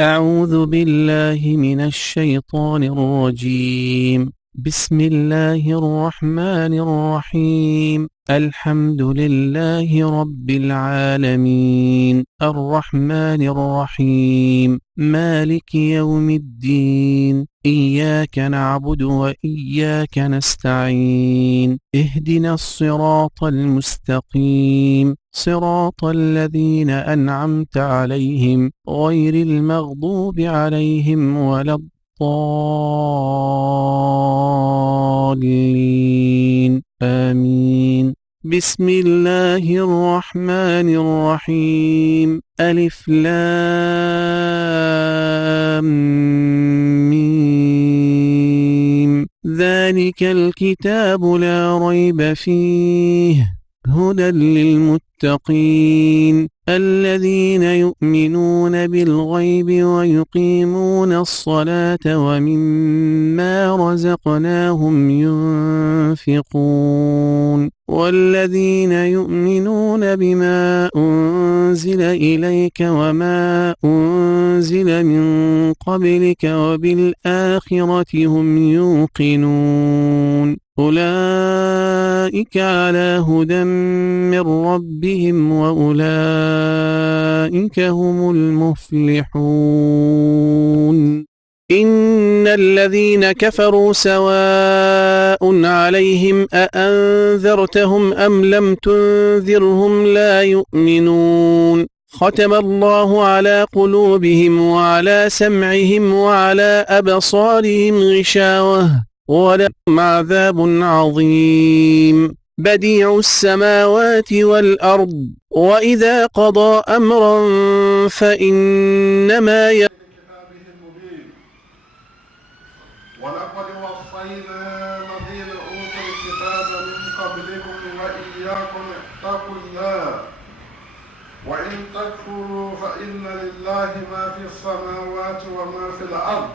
أعوذ بالله من الشيطان الرجيم. بسم الله الرحمن الرحيم. الحمد لله رب العالمين، الرحمن الرحيم، مالك يوم الدين، إياك نعبد وإياك نستعين، اهدنا الصراط المستقيم، صراط الذين أنعمت عليهم غير المغضوب عليهم ولا الضالين، آمين. بسم الله الرحمن الرحيم. ألف لام ميم. ذلك الكتاب لا ريب فيه هدى للمتقين الذين يؤمنون بالغيب ويقيمون الصلاة ومما رزقناهم ينفقون والذين يؤمنون بما أنزل إليك وما أنزل من قبلك وبالآخرة هم يوقنون أولئك على هدى من ربهم وأولئك هم المفلحون. إن الذين كفروا سواء عليهم أأنذرتهم أم لم تنذرهم لا يؤمنون. ختم الله على قلوبهم وعلى سمعهم وعلى أبصارهم غشاوة ولهم عذاب عظيم. بديع السماوات والأرض وإذا قضى أمرا فإنما ولقد وصينا الذين أوتوا الكتاب من قبلكم وإياكم اتقوا الله وإن تكفروا فإن لله ما في السماوات وما في الأرض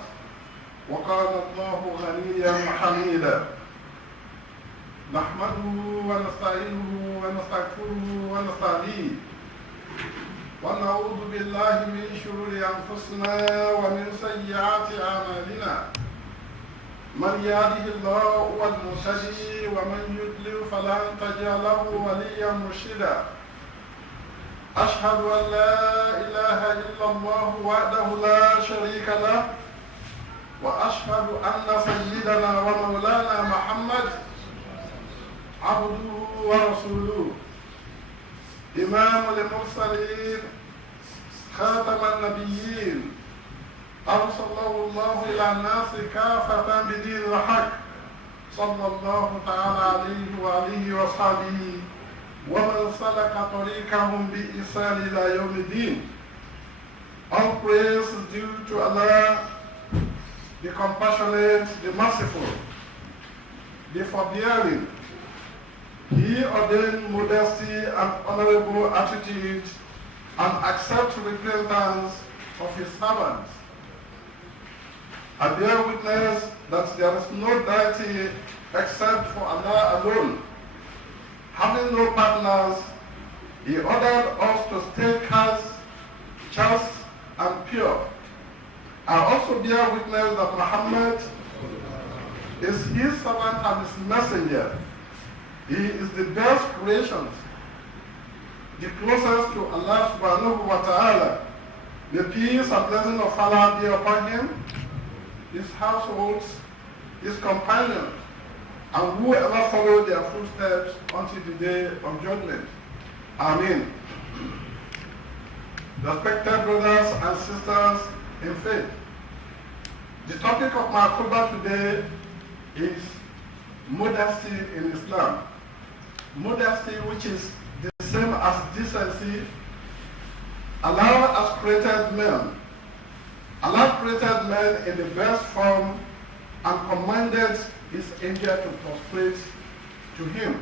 وكان الله غنيا حميدا. نحمده ونستعينه ونستغفره ونستهديه ونعوذ بالله من شرور أنفسنا ومن سيئات أعمالنا. من يهده الله هو المهتدي ومن يضلل فلن تجد له وليا مرشدا. أشهد أن لا إله إلا الله وحده لا شريك له وأشهد أن سيدنا ومولانا محمد عبده ورسوله إمام المرسلين خاتم النبيين أرسله الله إلى الناس كافة بدين الحق صلى الله تعالى عليه وآله وصحبه ومن سلك طريقهم بإحسان إلى يوم الدين. All praise is due to Allah, the compassionate, the merciful, the forbearing. He ordained modesty and honorable attitude and accept repentance of his servants. I bear witness that there is no deity except for Allah alone. Having no partners, he ordered us to stay chaste and pure. I also bear witness that Muhammad is his servant and his messenger. He is the best creation, the closest to Allah subhanahu wa ta'ala. The peace and blessing of Allah be upon him, his households, his companions, and whoever follow their footsteps until the day of judgment. Amen. Respected brothers and sisters in faith, the topic of my khutbah today is modesty in Islam. Modesty, which is the same as decency. Allah has created men. Allah created men in the best form and commanded his angel to prostrate to him.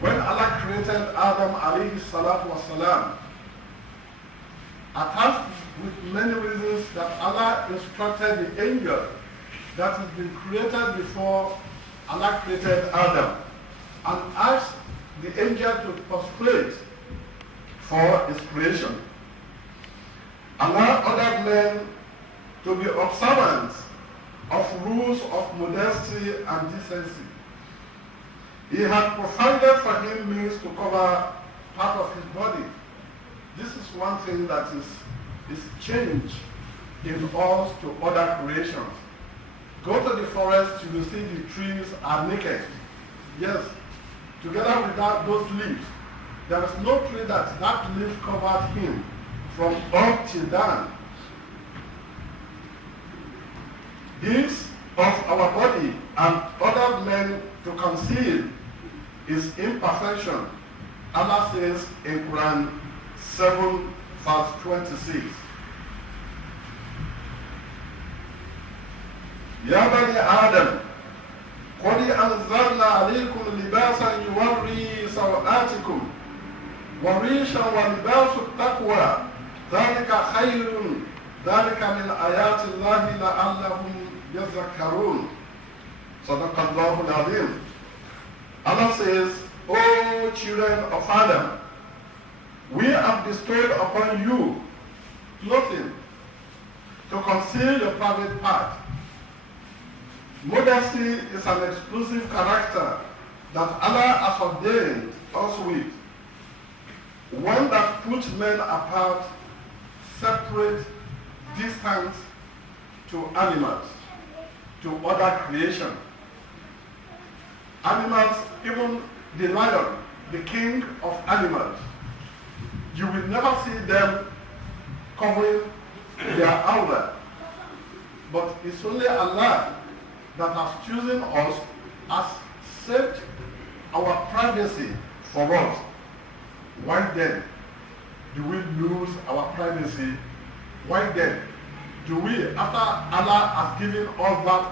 When Allah created Adam alayhi salatu wasalam, attached with many reasons that Allah instructed the angel that has been created before Allah created Adam and asked the angel to prostrate for his creation. Allah ordered men to be observant of rules of modesty and decency. He had provided for him means to cover part of his body. This is one thing that is change in us to other creations. Go to the forest, you will see the trees are naked. Yes, together with those leaves. There is no tree that leaf covered him from up till down. This of our body and other men to conceal is imperfection. Allah says in Quran 7 verse 26. يا بني آدم قد أنزلنا عليكم لباسا يوري سوآتكم وريشا ولباس التقوى ذلك خير ذلك من آيات الله لعلهم يذكرون. صدق الله العظيم. Allah says, O children of Adam, we have bestowed upon you clothing to conceal your private part. Modesty is an exclusive character that Allah has ordained us with, one that puts men apart, separate, distant to animals, to other creation. Animals, even the lion, the king of animals, you will never see them covering their outlet. But it's only Allah that has chosen us, has saved our privacy for us. Why then do we lose our privacy? Why then do we, after Allah has given us that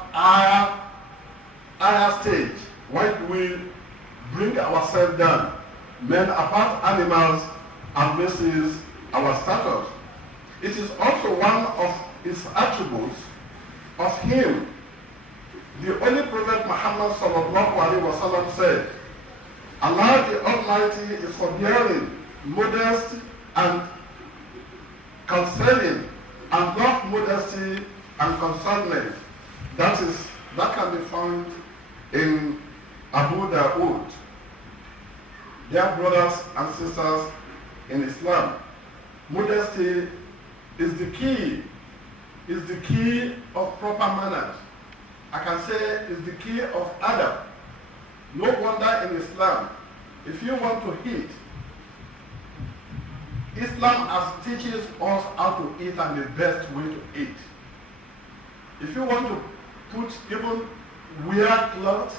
higher stage, why do we bring ourselves down? Men apart animals and misses our status. It is also one of its attributes of him. The only Prophet Muhammad sallallahu alaihi wasallam said, Allah the Almighty is forbearing, modest and concerning, and not modesty and concernment. That can be found in Abu Dawood. Dear brothers and sisters in Islam, modesty is the key of proper manners. I can say is the key of Adam. No wonder in Islam, if you want to eat, Islam teaches us how to eat and the best way to eat. If you want to put even wear clothes,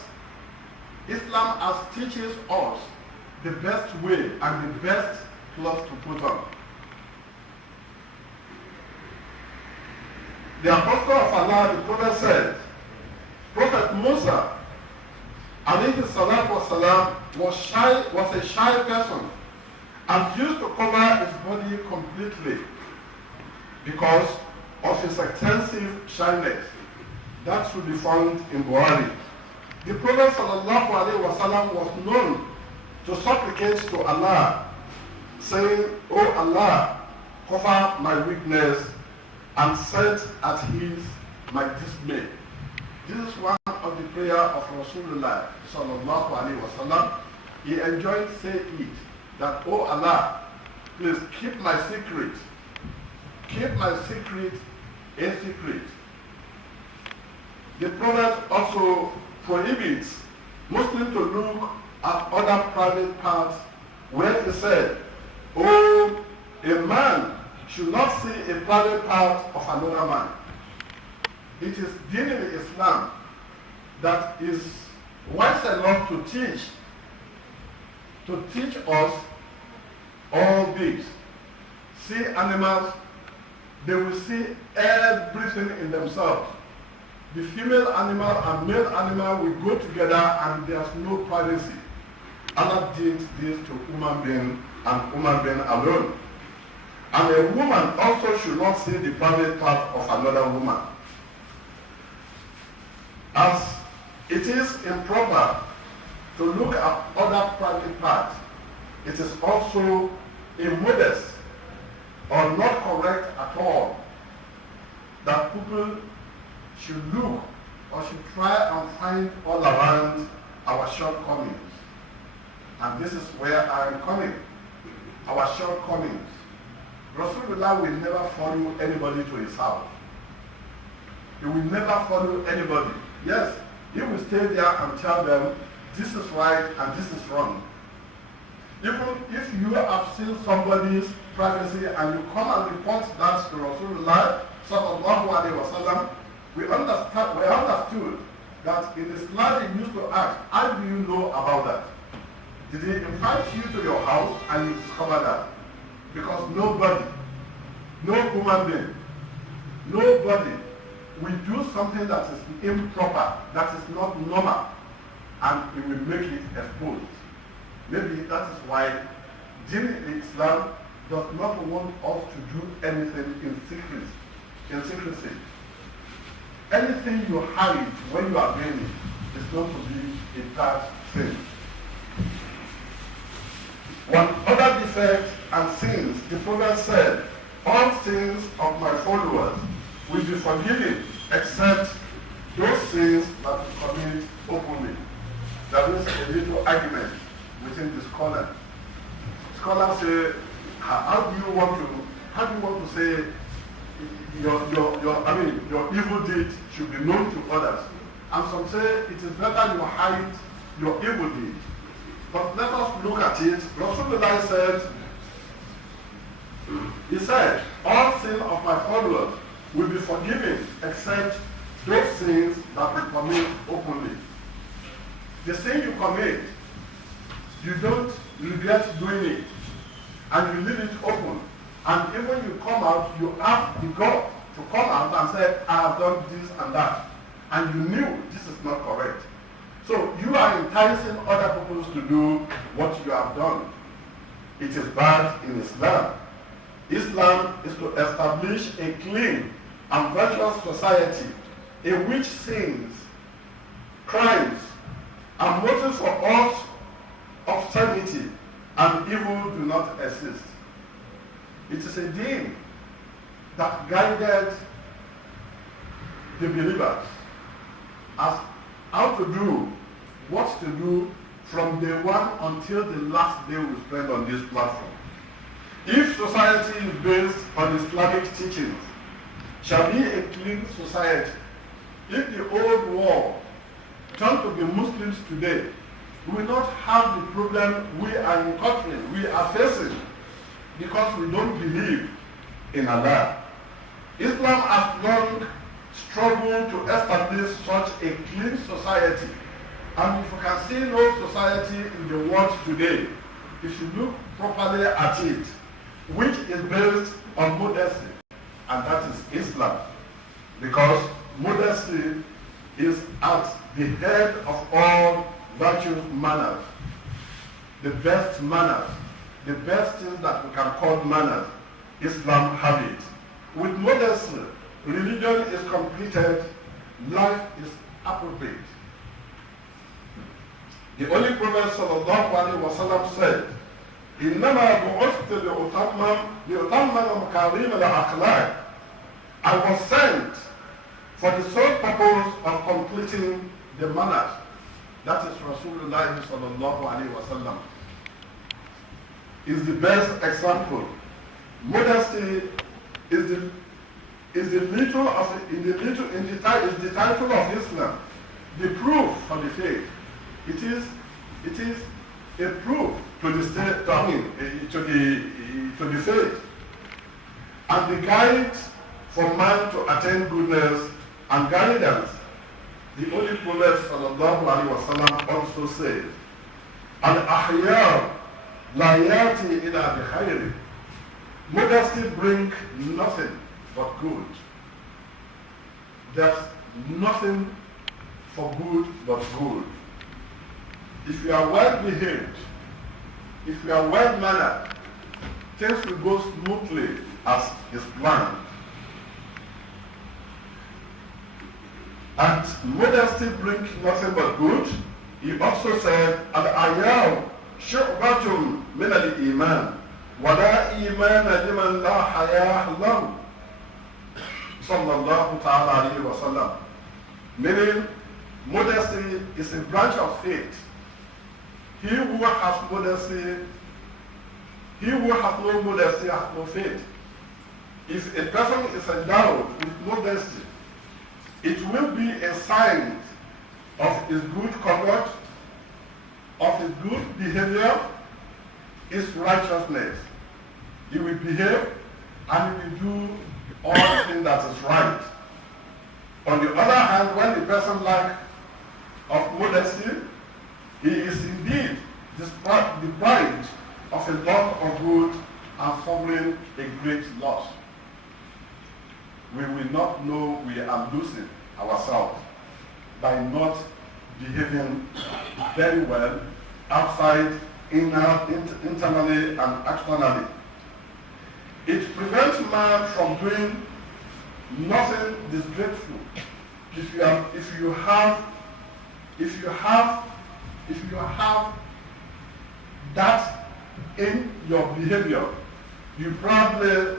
Islam teaches us the best way and the best clothes to put on. The Apostle of Allah, the Prophet said, Prophet Musa, alayhi salatu wasalam, was a shy person and used to cover his body completely because of his extensive shyness. That should be found in Buhari. The Prophet sallallahu alayhi wasallam was known to supplicate to Allah, saying, "O Allah, cover my weakness and set at ease my dismay." This is one of the prayer of Rasulullah sallallahu alaihi wasallam. He enjoyed saying it, that, "Oh Allah, please keep my secret a secret." The Prophet also prohibits Muslims to look at other private parts when he said, "Oh, a man should not see a private part of another man." It is deen in Islam that is wise enough to teach us all this. See animals, they will see everything in themselves. The female animal and male animal will go together and there's no privacy. Allah did this to human being and human being alone. And a woman also should not see the private part of another woman. As it is improper to look at other private parts, it is also immodest or not correct at all people should look or should try and find all around our shortcomings. And this is where I am coming. Our shortcomings. Rasulullah will never follow anybody to his house. He will never follow anybody. Yes, he will stay there and tell them, this is right and this is wrong. Even if you have seen somebody's privacy and you come and report that to Rasulullah sallallahu alaihi wasallam, we understood that in Islam he used to ask, how do you know about that? Did he invite you to your house and you discover that? Because nobody, no human being, nobody will do something that is improper, that is not normal, and it will make it exposed. Maybe that is why Islam does not want us to do anything in secrecy. Anything you hide when you are doing it is going to be a bad thing. One other defect and sins, the Prophet said, all sins of my followers will be forgiven except those sins that we commit openly. There is a little argument within the scholars. Scholars say, how do you want to say your evil deed should be known to others? And some say it is better you hide your evil deed. But let us look at it. Rasulullah said, he said, all sins of my followers will be forgiven except those sins that we commit openly. The sin you commit, you don't regret doing it, and you leave it open. And even when you come out, you have the God to come out and say, I have done this and that. And you knew this is not correct. So you are enticing other people to do what you have done. It is bad in Islam. Islam is to establish a clean and virtuous society in which sins, crimes, and motives for us of sanity and evil do not exist. It is a deen that guided the believers as how to do, what to do from day one until the last day we spend on this platform. If society is based on Islamic teachings, shall be a clean society. If the old world turn to be Muslims today, we will not have the problem we are encountering, we are facing, because we don't believe in Allah. Islam has long struggled to establish such a clean society. And if you can see no society in the world today, you should look properly at it, which is based on modesty, and that is Islam. Because modesty is at the head of all virtuous manners. The best manners, the best things that we can call manners, Islam have it. With modesty, religion is completed, life is appropriate. The Holy Prophet ﷺ said, إِنَّمَا بُعُثْتُ لِأُتَمَّمَ مَكَارِمَ الْأَخْلَاقِ I was sent for the sole purpose of completing the manners. That is Rasulullah ﷺ. Is the best example. Modesty is the title of Islam, the proof for the faith. It is a proof to the state, to the faith, and the guide for man to attain goodness and guidance. The Holy Prophet ﷺ also said, "Al-ahyar la yati ila bi. Modesty brings nothing but good. There's nothing for good but good. If you are well behaved, if you are well mannered, things will go smoothly as is planned. And modesty brings nothing but good." He also said, "Al-ayaw shu'batun min al-iman, wa la iman liman la hayah lahu." sallallahu ta'ala alayhi wa sallam. Meaning, modesty is a branch of faith. He who has modesty, he who has no modesty has no faith. If a person is endowed with modesty, it will be a sign of his good conduct, of his good behavior, his righteousness. He will behave and he will do all the things that is right. On the other hand, when the person lacks of modesty, he is indeed deprived of a lot of good and suffering a great loss. We will not know we are losing ourselves by not behaving very well outside, internally and externally. It prevents man from doing nothing disgraceful. If you have that in your behavior, you probably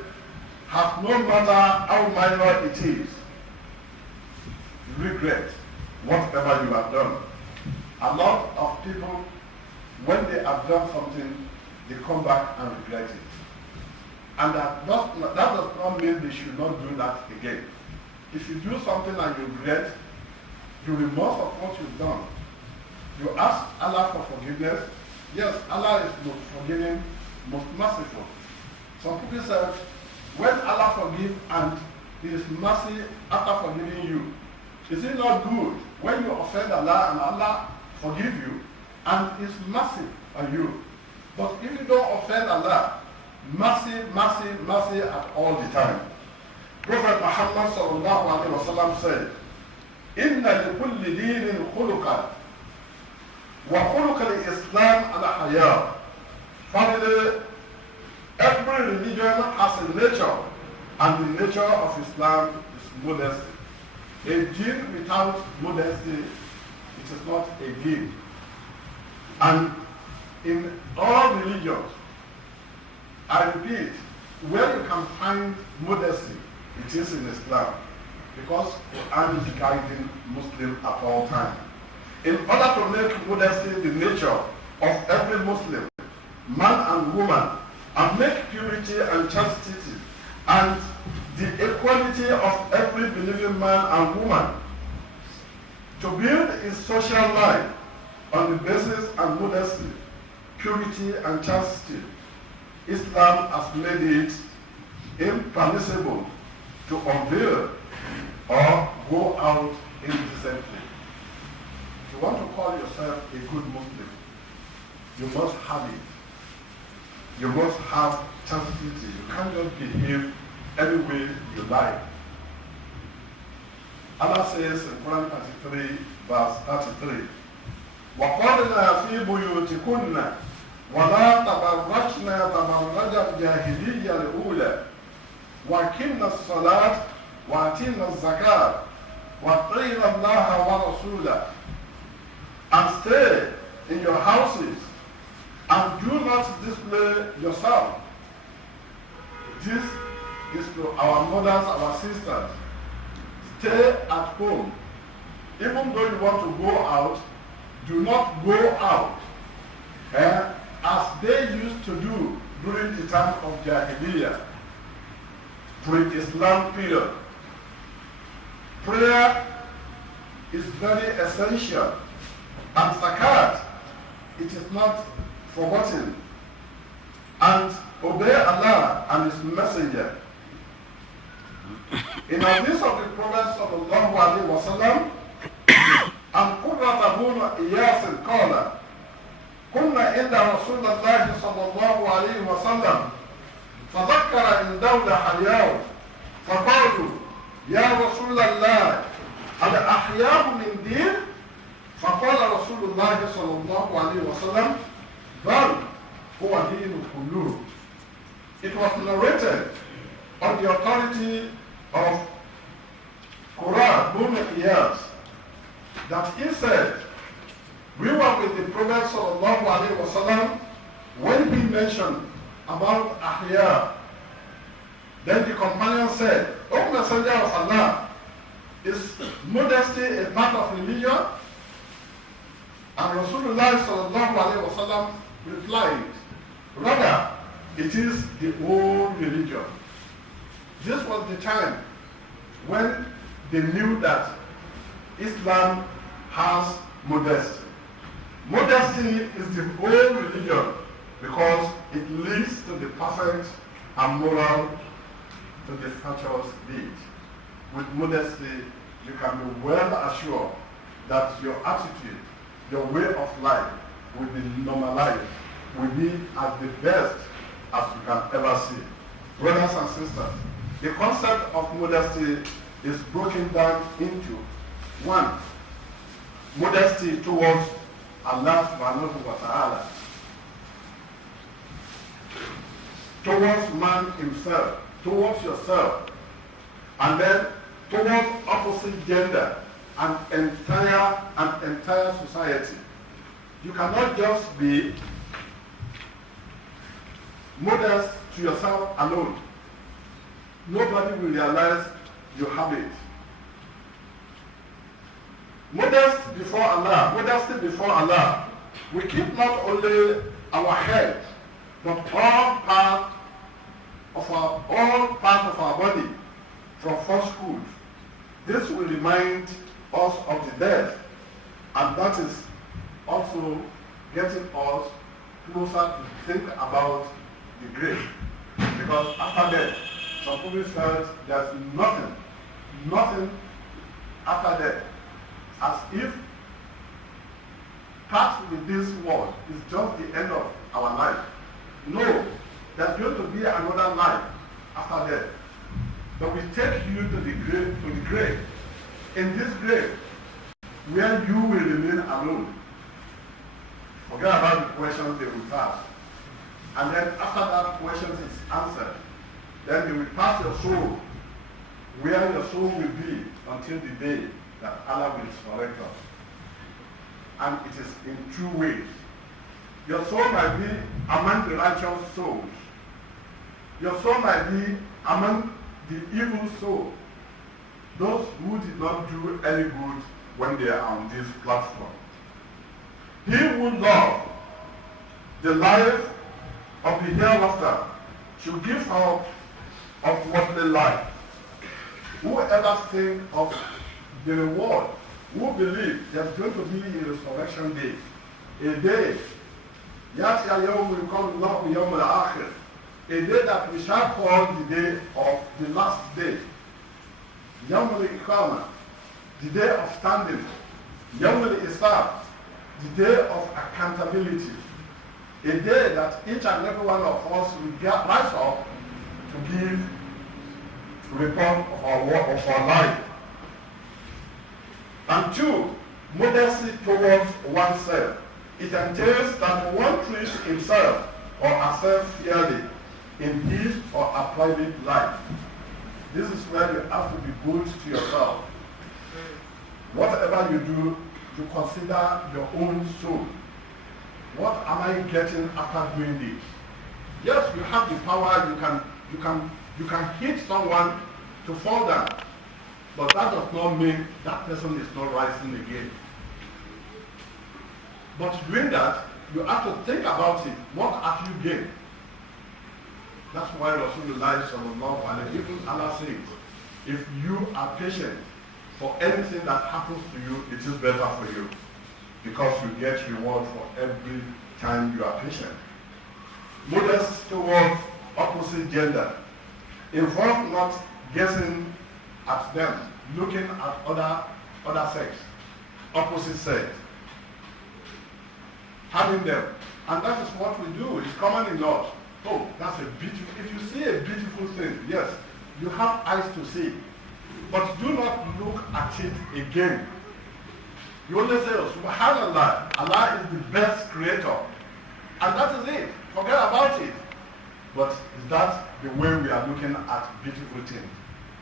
have, no matter how minor it is, regret whatever you have done. A lot of people, when they have done something, they come back and regret it. And that does not mean they should not do that again. If you do something and you regret, you remorse of what you've done. You ask Allah for forgiveness. Yes, Allah is most forgiving, most merciful. Some people say, when Allah forgives and His mercy after forgiving you, is it not good when you offend Allah and Allah forgive you and His mercy on you? But if you don't offend Allah, mercy, mercy, mercy at all the time. Prophet Muhammad sallallahu alaihi wasallam said, "Inna likulli dinin khuluqan, wa khuluq al-Islam al-haya." Finally, every religion has a nature, and the nature of Islam is modesty. A deen without modesty, it is not a deen. And in all religions, I repeat, where you can find modesty, it is in Islam, because Quran is guiding Muslims at all times. In order to make modesty the nature of every Muslim, man and woman, and make purity and chastity and the equality of every believing man and woman, to build his social life on the basis of modesty, purity and chastity, Islam has made it impermissible to unveil or go out indecently. If you want to call yourself a good Muslim, you must have it. You must have chastity. You can't just behave any way you like. Allah says in Quran 33, verse 33, وَقَرْنَا فِي بُيُوتِكُنَّ وَلَا تَبَرَّجْنَا تَبَرَّجَ الْجَاهِلِيَّةِ الْأُولَى وَأَقِمْنَا الصَّلَاةَ وَآتِينَا الزَّكَاةَ وَأَطِيعْنَا اللَّهَ وَرَسُولَهُ. And stay in your houses and do not display yourself. This is to our mothers, our sisters. Stay at home. Even though you want to go out, do not go out as they used to do during the time of Jahiliyyah, pre-Islam period. Prayer is very essential, and zakat, it is not forgotten. And obey Allah and His Messenger. In a hadith of the Prophet sallallahu alaihi wasallam, and Qurrat ibn Iyas qala, كنا عند رسول الله صلى الله عليه وسلم فذكر عنده الأحياء فقالوا يا رسول الله الأحياء من دين؟ فقال رسول الله صلى الله عليه وسلم بل هو دين كله. It was narrated on the authority of Qurrat ibn Iyas that he said, we were with the Prophet sallallahu alaihi wasallam when he mentioned about Ahya. Then the companion said, O Messenger Messenger of Allah, is modesty a part of religion? And Rasulullah sallallahu alayhi wa sallam replied, rather, it is the old religion. This was the time when they knew that Islam has modesty. Modesty is the old religion because it leads to the perfect and moral to the virtuous deed. With modesty, you can be well assured that your attitude, your way of life will be normalized, will be as the best as you can ever see. Brothers and sisters, the concept of modesty is broken down into one, modesty towards Allah subhanahu wa ta'ala, towards man himself, towards yourself, and then towards opposite gender and entire society. You cannot just be modest to yourself alone. Nobody will realize you have it. Modesty before Allah, we keep not only our head, but all part of our body from falsehood. This will remind us of the death, and that is also getting us closer to think about the grave. Because after death, some people felt there's nothing after death, as if part with this world is just the end of our life. No, there's going to be another life after death. But we take you to the grave. In this grave, where you will remain alone. Forget about the questions they will ask. And then after that question is answered, then they will pass your soul where your soul will be until the day that Allah will resurrect us. And it is in two ways. Your soul might be among the righteous souls. Your soul might be among the evil soul. Those who did not do any good when they are on this platform. He who loves the life of the hereafter should give up of worldly life. Whoever think of the reward, who believe there's going to be a resurrection day, a day, يَأْتِيَ يَوْمُ يُقَالُ اللَّهُ يَوْمُ الْآخِرِ, a day that we shall call the day of the last day, يَوْمُ الْإِقَامَةِ, the day of standing, يَوْمُ الْإِسْلَامِ, the day of accountability, a day that each and every one of us will rise up to give report of our work, of our life. And two, modesty towards oneself. It entails that one treats himself or herself fairly in his or her private life. This is where you have to be good to yourself. Whatever you do, you consider your own soul. What am I getting after doing this? Yes, you have the power, you can hit someone to fall down, but that does not mean that person is not rising again. But doing that, you have to think about it. What have you gained? That's why Rasulullah sallallahu alayhi wa sallam, Allah says, if you are patient for anything that happens to you, it is better for you, because you get reward for every time you are patient. Modest towards opposite gender involve not gazing at them, looking at other sex, opposite sex, having them. And that is what we do. It's common in us. Oh, that's a beautiful, if you see a beautiful thing, yes, you have eyes to see. But do not look at it again. You only say, oh, Subhanallah, Allah is the best creator. And that is it. Forget about it. But is that the way we are looking at beautiful things?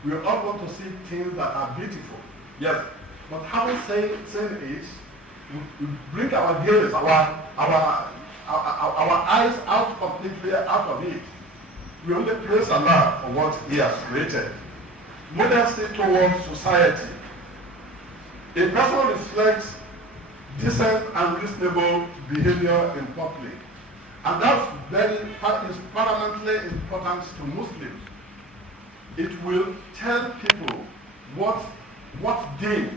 We all want to see things that are beautiful. Yes. But having said it, we bring our gaze, our eyes out completely out of it. We only praise Allah for what He has created. modesty towards society. A person reflects decent and reasonable behavior in public. And that's is paramountly important to Muslims. It will tell people what day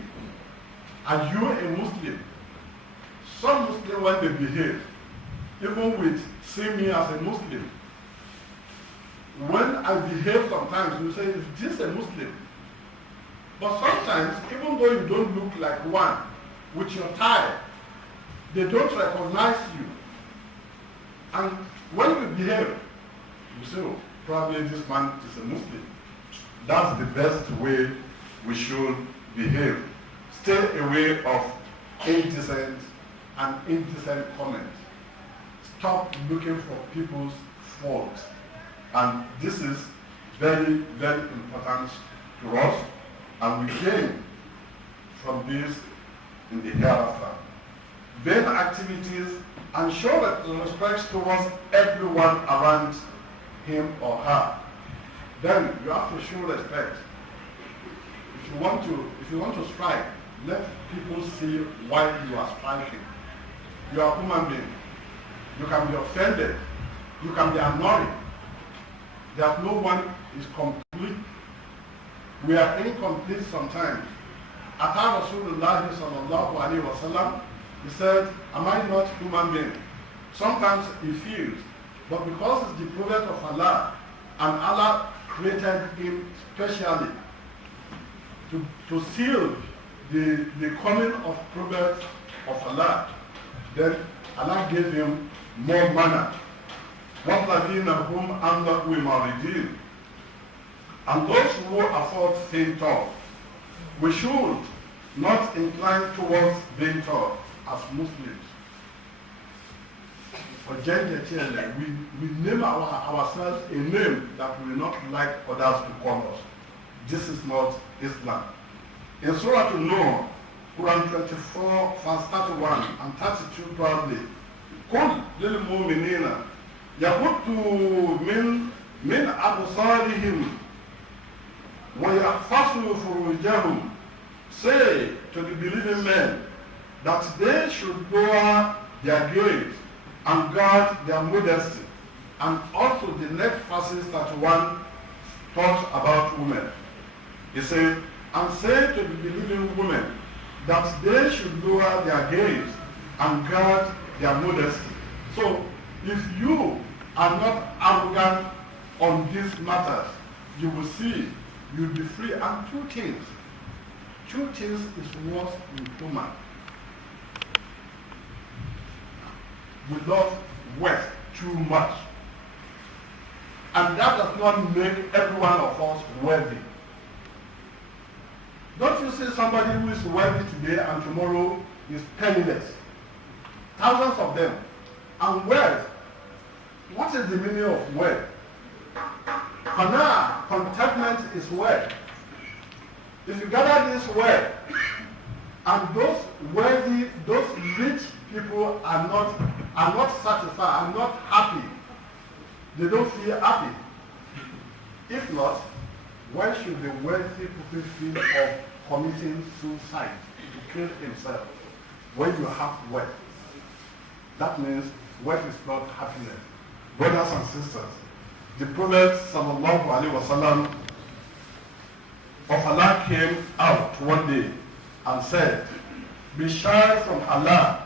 are you a Muslim. Some Muslims, when they behave, even with seeing me as a Muslim, when I behave sometimes, you say, is this a Muslim? But sometimes, even though you don't look like one, with your tie, they don't recognize you. And when you behave, you say, oh, probably this man is a Muslim. That's the best way we should behave. Stay away of indecent and indecent comments. Stop looking for people's faults. And this is very, very important to us, and we gain from this in the hereafter. Vain activities and show respect towards everyone around him or her. Then you have to show respect. If you want to strike, let people see why you are striking. You are a human being. You can be offended. You can be annoyed. That no one is complete. We are incomplete sometimes. Ata Rasulullah sallallahu alaihi wasallam, he said, am I not human being? Sometimes he feels, but because he's the prophet of Allah, and Allah created him specially to seal the coming of prophet of Allah, then Allah gave him more manner. وَالَّذِينَ هُمْ أَنْدَهُ مَرِدِينَ. And those who afford being taught, we should not incline towards being taught as Muslims. For gender, we name ourselves a name that we will not like others to call us. This is not Islam. In Surah An-Nur, Quran 24, verse 31 and 32 probably, قُلْ لِلْمُؤْمِنِينَ يَغُضُّوا مِنْ أَبْصَارِهِمْ وَيَحْفَظُوا فُرُوجَهُمْ. Say to the believing men that they should lower their gaze and guard their modesty. And also the next verses that one talks about women. He said, and say to the believing women that they should lower their gaze and guard their modesty. So if you are not arrogant on these matters, you will see you'll be free. And two things is worse in human. We love wealth too much. And that does not make every one of us wealthy. Don't you see somebody who is wealthy today and tomorrow is penniless? Thousands of them. And wealth, what is the meaning of wealth? Qana, contentment is wealth. If you gather this wealth, and those wealthy, those rich people are not satisfied, are not happy, they don't feel happy. If not, why should the wealthy people feel of committing suicide to kill himself when you have wealth? That means wealth is not happiness. Brothers and sisters, the Prophet sallallahu alaihi wasallam of Allah came out one day and said, be shy from Allah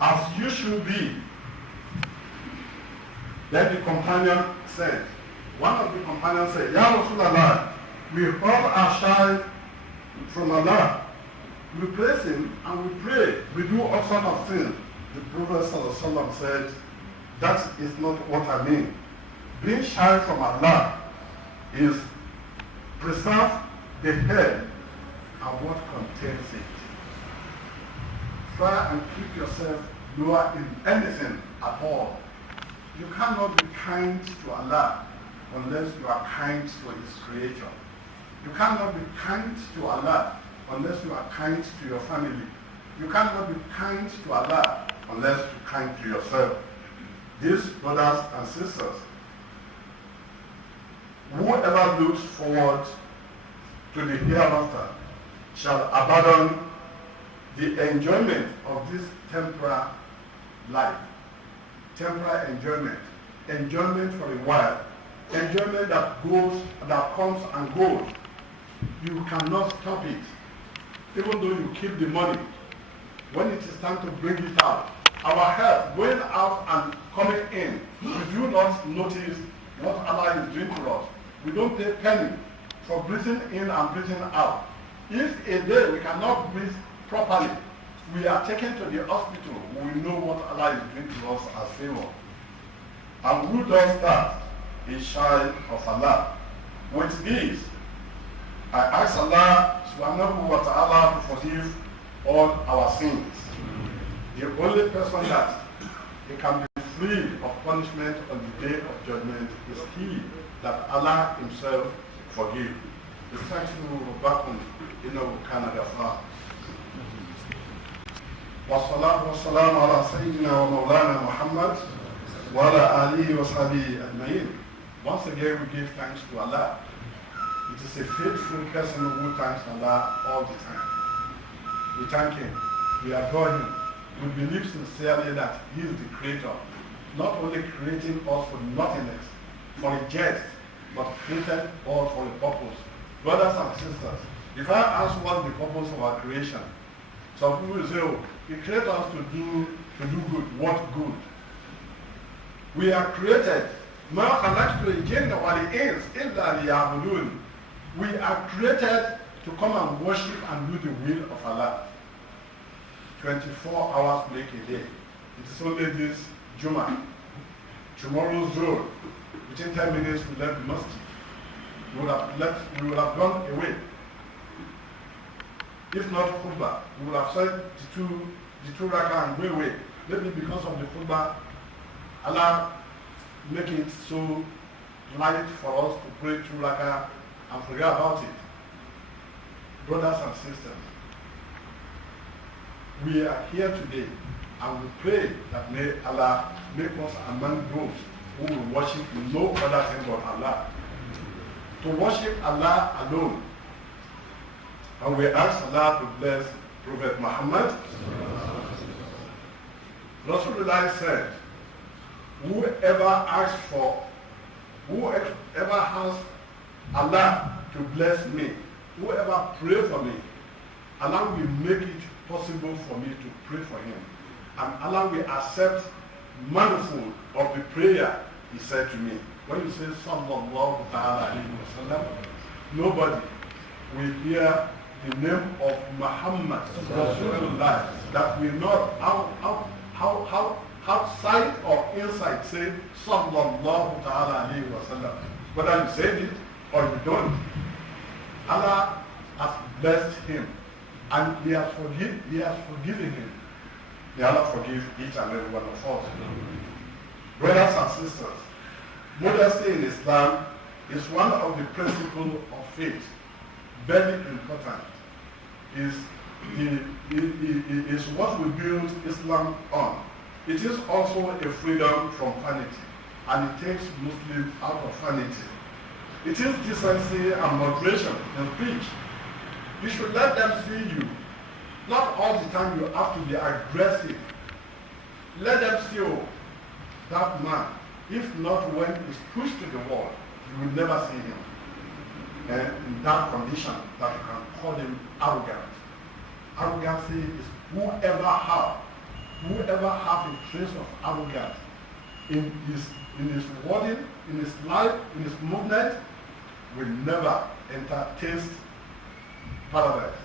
as you should be. Then the companion said, one of the companions said, Ya Rasulallah, we all are shy from Allah. We praise Him and we pray. We do all sorts of things. The Prophet ﷺ said, that is not what I mean. Being shy from Allah is preserve the head and what contains it. Try and keep yourself lower in anything at all. You cannot be kind to Allah unless you are kind to His Creator. You cannot be kind to Allah unless you are kind to your family. You cannot be kind to Allah unless you are kind to yourself. These brothers and sisters, whoever looks forward to the hereafter shall abandon the enjoyment of this temporal life. Temporal enjoyment for a while, enjoyment that comes and goes. You cannot stop it. Even though you keep the money, when it is time to bring it out, our health going out and coming in, we do not notice what Allah is doing to us. We don't pay penny for breathing in and breathing out. If a day we cannot breathe properly, we are taken to the hospital. We know what Allah is doing to us as favor. And who does that is child of Allah. With this, I ask Allah subhanahu wa ta'ala to forgive all our sins. The only person that he can be free of punishment on the day of judgment is he that Allah himself forgive. استغفروا ربكم إنه كان غفارا. والصلاة والسلام على سيدنا ومولانا محمد وعلى آله وصحبه أجمعين. Once again we give thanks to Allah. It is a faithful person who thanks Allah all the time. We thank him, we adore him, we believe sincerely that he is the creator, not only creating us for nothingness, for a jest, but created us for a purpose. Brothers and sisters, if I ask what's the purpose of our creation, some people will say, oh, he created us to do good. What good? We are created. ما خلقت الجن والإنس إلا ليعبدون. We are created to come and worship and do the will of Allah. 24 hours make a day. It is only this Jum'ah. Tomorrow's Zuhr. Within 10 minutes we left the Mosque. We would have gone away. If not Khutbah, we would have said the two rakah and go away. Maybe because of the Khutbah, Allah make it so light for us to pray 2 rakah and forget about it. Brothers and sisters, we are here today and we pray that may Allah make us among those who will worship no other thing but Allah. To worship Allah alone. And we ask Allah to bless Prophet Muhammad. Rasulullah said, whoever has Allah to bless me, whoever pray for me, Allah will make it possible for me to pray for him. And Allah will accept manifold of the prayer he said to me. When you say sallallahu ta'ala alayhi wa sallam, nobody will hear the name of Muhammad Rasulullah that will not outside or inside say sallallahu ta'ala alayhi wa sallam. Whether you said it or you don't, Allah has blessed him and he has forgiven him. May Allah forgive each and every one of us. Brothers and sisters, modesty in Islam is one of the principles of faith. Very important. Is what we build Islam on. It is also a freedom from vanity, and it takes Muslims out of vanity. It is decency and moderation in speech. You should let them see you. Not all the time you have to be aggressive. Let them see, oh, that man. If not when he's pushed to the wall, you will never see him. And in that condition, that you can call him arrogant. Arrogancy is whoever have a trace of arrogance in his wording, in his life, in his movement, will never enter taste paradise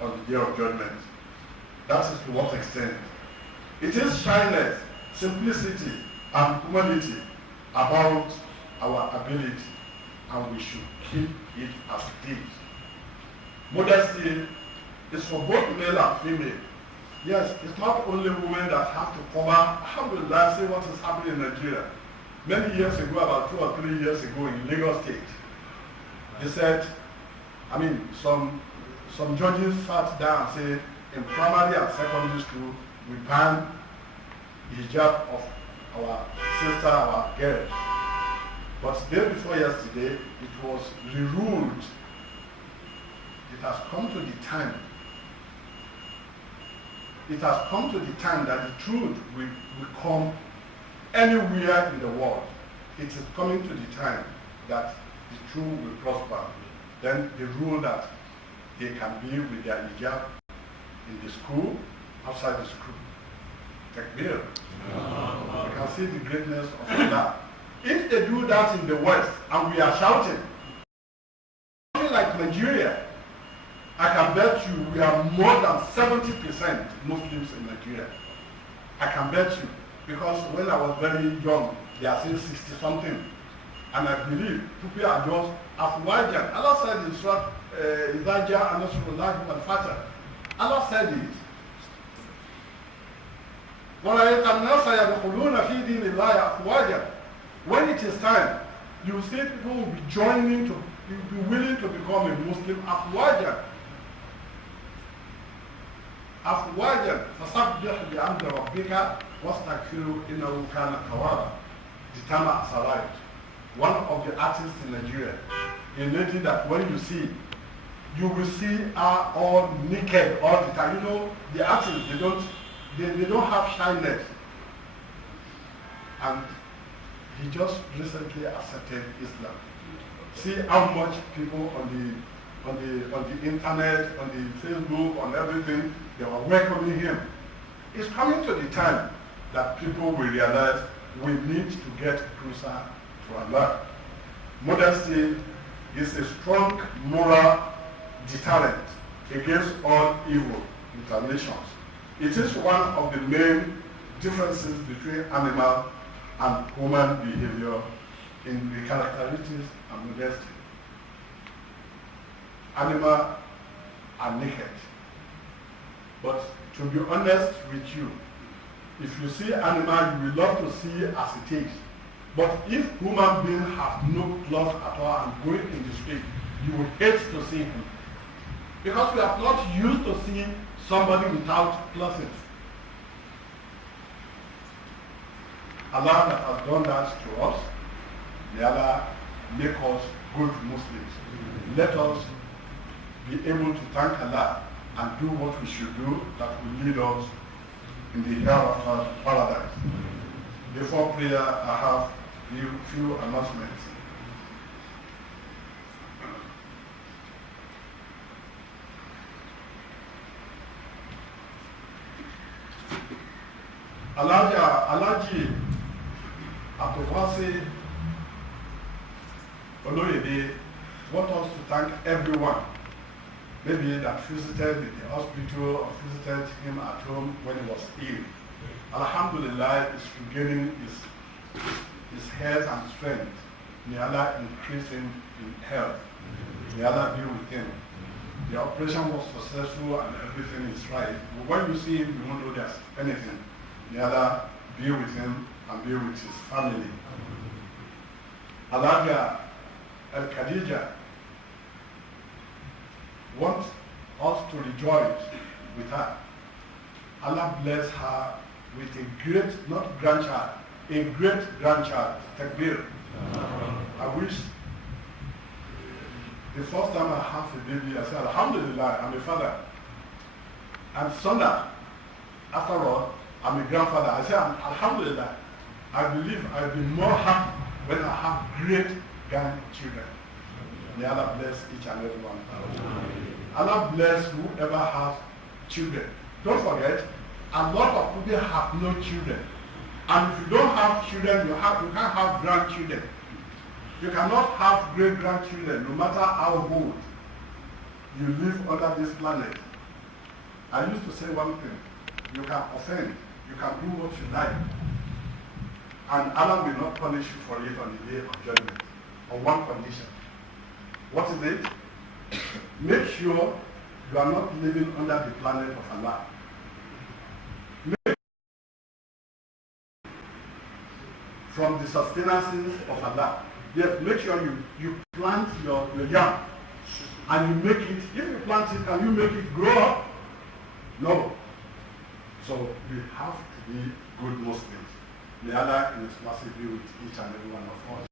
on the day of judgment. That is to what extent. It is shyness, simplicity, and humility about our ability, and we should keep it as it is. Modesty is for both male and female. Yes, it's not only women that have to cover. Alhamdulillah, see what is happening in Nigeria. Many years ago, about 2 or 3 years ago in Lagos State, they said, some judges sat down and said, in primary and secondary school, we ban the hijab of our sister, our girls. But the day before yesterday, it was reruled has come to the time. It has come to the time that the truth will come anywhere in the world. It is coming to the time that the truth will prosper. Then the rule that they can be with their hijab in the school, outside the school. Takbir. You can see the greatness of Allah. If they do that in the West and we are shouting, something like Nigeria, I can bet you we are more than 70% Muslims in Nigeria. I can bet you. Because when I was very young, they are saying 60 something. And I believe people are just afwajan. Allah said in Surah Idha Ja'a Nasrullahi wal Fath. Allah said it. وَرَأَيْتَ النَّاسَ يَدْخُلُونَ فِي دِينِ اللَّهِ أَفْوَاجًا. When it is time, you will see people will be joining to, will be willing to become a Muslim afwajan. Afwajan. فَسَبِّحْ بِحَمْدِ رَبِّكَ وَاسْتَغْفِرْهُ إِنَّهُ كَانَ تَوَّابًا. The time has arrived. One of the artists in Nigeria, a lady that when you see, you will see her all naked all the time. You know, the artists, they don't have shyness. And he just recently accepted Islam. See how much people on the internet, on the Facebook, on everything, they were welcoming him. It's coming to the time that people will realize we need to get closer to Allah. Modesty is a strong moral deterrent against all evil inclinations. It is one of the main differences between animal and human behavior in the characteristics and modesty. Animals are naked. But to be honest with you, if you see animal, you will love to see it as it is. But if human beings have no clothes at all and going in the street, you would hate to see him. Because we are not used to seeing somebody without clothing. Allah that has done that to us, may Allah make us good Muslims. Let us be able to thank Allah and do what we should do that will lead us in the hereafter paradise. Before prayer, I have a few announcements. Alaji Abdulwasi Oloyede want us to thank everyone, maybe that visited the hospital or visited him at home when he was ill. Alhamdulillah is regaining his health and strength. May Allah increase him in health. May Allah be with him. The operation was successful and everything is right. But when you see him, you won't know there's anything. May Allah be with him and be with his family. Alaga El Khadija wants us to rejoice with her. Allah bless her with a great, not grandchild, a great grandchild, Takbir. I wish the first time I have a baby, I said, Alhamdulillah, I'm a father. And Sunday, after all, I'm a grandfather. I said, Alhamdulillah, I believe I'll be more happy when I have great grandchildren. May Allah bless each and every one. Allah bless whoever has children. Don't forget, a lot of people have no children. And if you don't have children, you can't have grandchildren. You cannot have great-grandchildren, no matter how old you live under this planet. I used to say one thing, you can offend, you can do what you like, and Allah will not punish you for it on the day of judgment, on one condition. What is it? Make sure you are not living under the planet of Allah. From the sustenances of Allah. Yes, make sure you plant your yam and you make it, if you plant it, can you make it grow up? No. So we have to be good Muslims. May Allah in His mercy be with each and every one of us.